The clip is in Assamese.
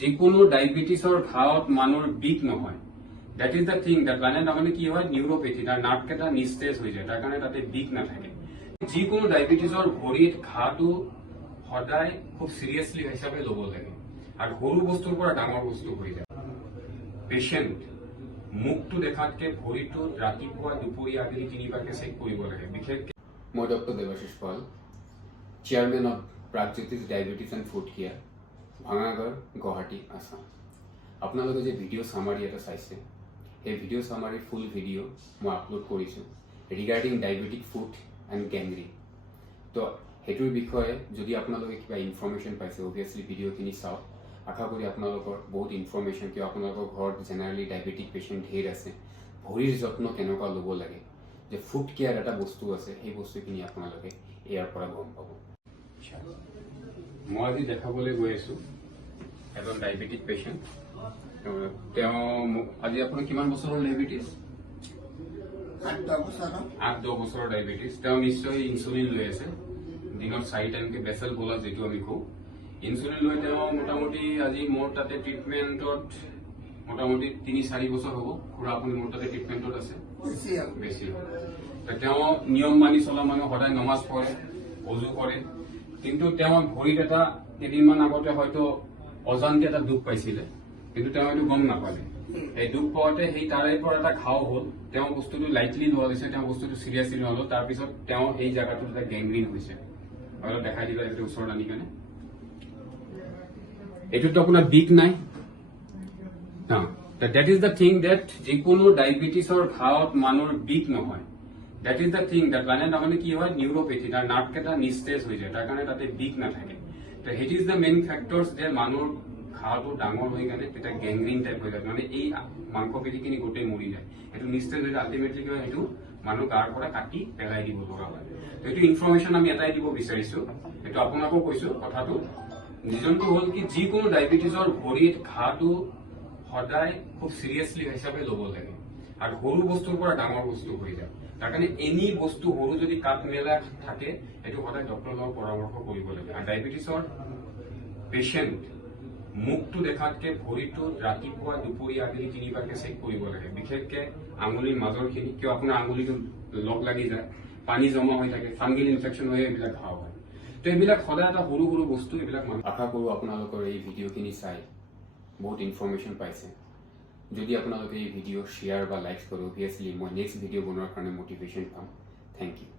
যিকোনো ডায়াবেটিছৰ ঘাঁত মানুহৰ বিষ নহয়। That is the thing that মানে তাৰমানে কি হয় নিউৰোপেথি তাৰ নাৰ্ভকেইটা নিস্তেজ হৈ যায় তাৰ কাৰণে তাতে বিষ নাথাকে। যিকোনো ডায়াবেটিছৰ ভৰিত ঘাঁটো সদায় খুব সিৰিয়াছলি হিচাপে ল'ব লাগে আৰু সৰু বস্তুৰ পৰা ডাঙৰ বস্তু হৈ যায়। পেচেণ্ট মুখটো দেখাতকে ভৰিটো ৰাতিপুৱা দুপৰীয়া আবেলি তিনিবাৰকে চেক কৰিব লাগে। বিশেষকৈ মই doctor Debashish Pal, chairman of Pragjyotish diabetes and food care, Bhangagarh, Guwahati, Assam. আপোনালোকে যে ভিডিঅ' চামাৰি এটা চাইছে, সেই ভিডিঅ' চামাৰিৰ ফুল ভিডিঅ' মই আপলোড কৰিছোঁ regarding diabetic food and gangrene. তো সেইটোৰ বিষয়ে যদি আপোনালোকে কিবা ইনফৰ্মেশ্যন পাইছে অভিয়াছলি ভিডিঅ'খিনি চাওক। আশা কৰি আপোনালোকৰ বহুত ইনফৰ্মেশ্যন, কিয় আপোনালোকৰ ঘৰত জেনেৰেলি ডায়েবেটিক পেচেণ্ট ধেৰ আছে, ভৰিৰ যত্ন কেনেকুৱা ল'ব লাগে, যে ফুড কেয়াৰ এটা বস্তু আছে, সেই বস্তুখিনি আপোনালোকে ইয়াৰ পৰা গম পাব। মই আজি দেখাবলৈ গৈ আছোঁ এজন ডায়েবেটিক পেচেণ্ট। তেওঁ আজি আপোনাৰ কিমান বছৰৰ ডায়েবেটিছ? 8-10 বছৰৰ ডায়েবেটিছ। তেওঁ নিশ্চয় ইনচুলিন লৈ আছে, দিনত 4 টাইমকে বেচেল বলা যিটো আমি কওঁ। ইনচুলিন লৈ তেওঁ মোটামুটি আজি মোৰ তাতে ট্ৰিটমেণ্টত মোটামুটি 3-4 বছৰ হ'ব। খুৰা আপুনি মোৰ তাতে ট্ৰিটমেণ্টত আছে? বেছি হ'ব। তেওঁ নিয়ম মানি চলা মানুহ, সদায় নমাজ পঢ়ে, অজু কৰে, কিন্তু তেওঁ ভৰিত এটা কেইদিনমান আগতে হয়তো অজান্তি এটা দুখ পাইছিলে, কিন্তু তেওঁ এইটো গম নাপালে। এই দুখ পাওঁতে সেই তাৰে পৰা এটা ঘাও হ'ল। তেওঁ বস্তুটো লাইটলি লোৱা হৈছে, তেওঁ বস্তুটো চিৰিয়াছলি নল'ল। তাৰপিছত তেওঁ এই জেগাটোত এটা গেংগ্ৰিন হৈছে। অলপ দেখাই দিবা এইটো ওচৰত আনি কেনে। এইটোতো আপোনাৰ বিষ নাই। That is the thing that যিকোনো ডায়েবেটিছৰ ঘাঁত মানুহৰ বিষ নহয়। That is the thing that মানে তাৰমানে কি হয় নিউৰোপেথি তাৰ নাৰ্ভকেইটা নিস্তেজ হৈ যায় তাৰ কাৰণে তাতে বিষ নাথাকে। তো সেইটো ইজ দ্য মেইন ফেক্টৰ্ছ যে মানুহৰ ঘাঁটো ডাঙৰ হৈ কেনে তেতিয়া গেংগ্ৰিন টাইপ হৈ যায়, মানে এই মাংসপেশীখিনি গোটেই মৰি যায়। সেইটো নিস্তেজ হৈ যায়, আল্টিমেটলি কি হয় সেইটো মানুহ গাৰ পৰা কাটি পেলাই দিব লগা হয়। তো এইটো ইনফৰ্মেশ্যন আমি এটাই দিব বিচাৰিছো, এইটো আপোনাকো কৈছো কথাটো। ৰিজনটো হ'ল কি যিকোনো ডায়েবেটিছৰ ভৰিত ঘাঁটো সদায় খুব সিৰিয়াছলি হিচাপে ল'ব লাগে আৰু সৰু বস্তুৰ পৰা ডাঙৰ বস্তু হৈ যায়। তাৰ কাৰণে এনি বস্তু সৰু যদি কাট মেলা থাকে সেইটো সদায় ডক্টৰৰ লগত পৰামৰ্শ কৰিব লাগে। আৰু ডায়েবেটিছৰ পেচেণ্ট মুখটো দেখাতকে ভৰিটো ৰাতিপুৱা দুপৰীয়া আবেলি তিনিবাৰকে চেক কৰিব লাগে। বিশেষকৈ আঙুলিৰ মাজৰখিনি, কিয় আপোনাৰ আঙুলিটো লগ লাগি যায়, পানী জমা হৈ থাকে, ফাংগিল ইনফেকশ্যন হৈ এইবিলাক ঘাও হয়। তো এইবিলাক সদায় এটা সৰু সৰু বস্তু, এইবিলাক আশা কৰোঁ আপোনালোকৰ এই ভিডিঅ'খিনি চাই বহুত ইনফৰ্মেশ্যন পাইছে। যদি আপোনালোকে এই ভিডিঅ' শ্বেয়াৰ বা লাইক কৰে অভিয়াছলি মই নেক্সট ভিডিঅ' বনোৱাৰ কাৰণে মটিভেশ্যন পাম। Thank U.